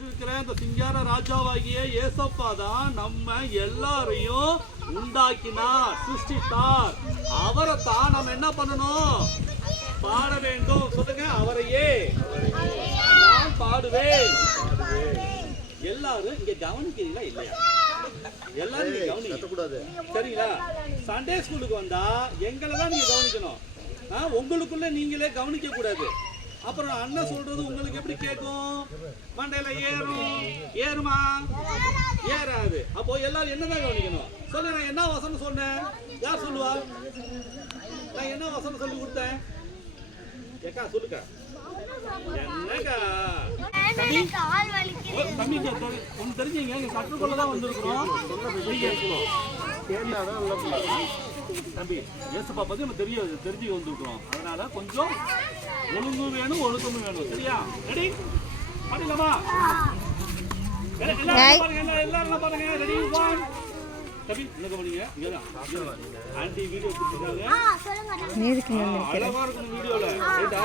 வீற்றிருக்கிற இந்த சிங்கார ராஜாவாகிய ஏசப்பா தான் நம்ம எல்லாரையும் உண்டாக்கினார், சிருஷ்டித்தார். அவரை தான் நம்ம என்ன பண்ணணும்? பாட வேண்டும். சொல்லுங்க, அவரையே நான் பாடுவேன். எல்லாரும் இங்க கவனிக்கிறீங்களா இல்லையா? எல்லாரும் நீங்க கவனிக்க சரிங்களா? சண்டே ஸ்கூலுக்கு வந்தா எங்களை தான் நீங்க கவனிக்கணும். உங்களுக்குள்ள நீங்களே கவனிக்க கூடாது. அப்புறம் அண்ணன் சொல்றது உங்களுக்கு எப்படி கேட்கும்? மண்டையில ஏறுமா? ஏறாது. அப்போ எல்லாரும் என்னதான் கவனிக்கணும்? சொல்லு, நான் என்ன வசனம் சொன்னேன்? யார் சொல்லுவா? நான் என்ன வசனம் சொல்லி கொடுத்தேன்? ஏக்கா சொல்லுக்கா. என்னக்கா ஒன்று தெரிஞ்சுங்க, எங்க கற்றுக்கொள்ளதான் வந்திருக்கிறோம். தம்பி ஏசப்பா பத்தி நம்ம தெரிஞ்சு வந்திருக்கிறோம். அதனால கொஞ்சம் ஒழுங்கும் வேணும், ஒழுக்கமும் வேணும். சரியா? ரெடி? பாடலாமா? எல்லாரும் பாருங்க. ரெடி? 1 தம்பி என்ன கவனிங்க. ஆன்டி வீடியோ கொடுத்துருக்காங்க. அழகா இருக்கும் வீடியோல. ரைட்டா?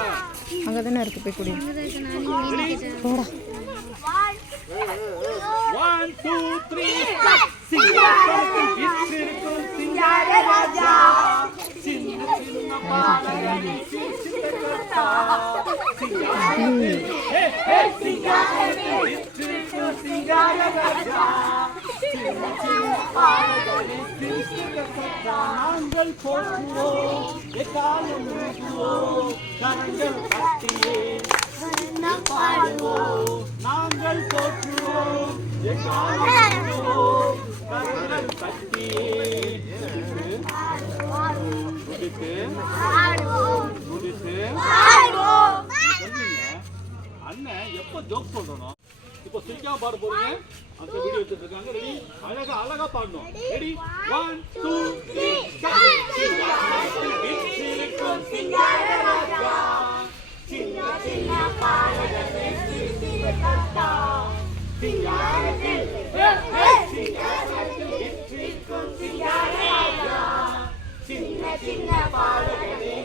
அங்கதானே இருக்கு, போய் குடி. போடா. 1 2 3 சிங்கார ராஜா சின்ன சின்ன பாலகனை சிரிச்சிட்டா சிங்கார ராஜா சின்ன சின்ன பாலகனை சிரிச்சிட்டா நாங்கள் போற்றுவோம், எக்காலம் ஊற்றுவோம், கரங்கள் கட்டியே பாடுவோம், நாங்கள் போற்றுவோம், எக்காலம் ஊற்றுவோம், கரங்கள் கட்டியே அண்ணன் எப்ப ஜோக் சொல்றோம். இப்போ சிரிக்காம பாட போறீங்க. அந்த வீடியோ எடுத்துட்டு இருக்காங்க. ரெடி? அழகா அழகா பாடணும். ரெடி? 1 2 3 சிங்கார ராஜா சின்ன சின்ன பாலகனை சிரிச்சிட்டா சிங்காரத்தில் சிங்காரத்தில் சிங்கார ராஜா சின்ன சின்ன பாலகனை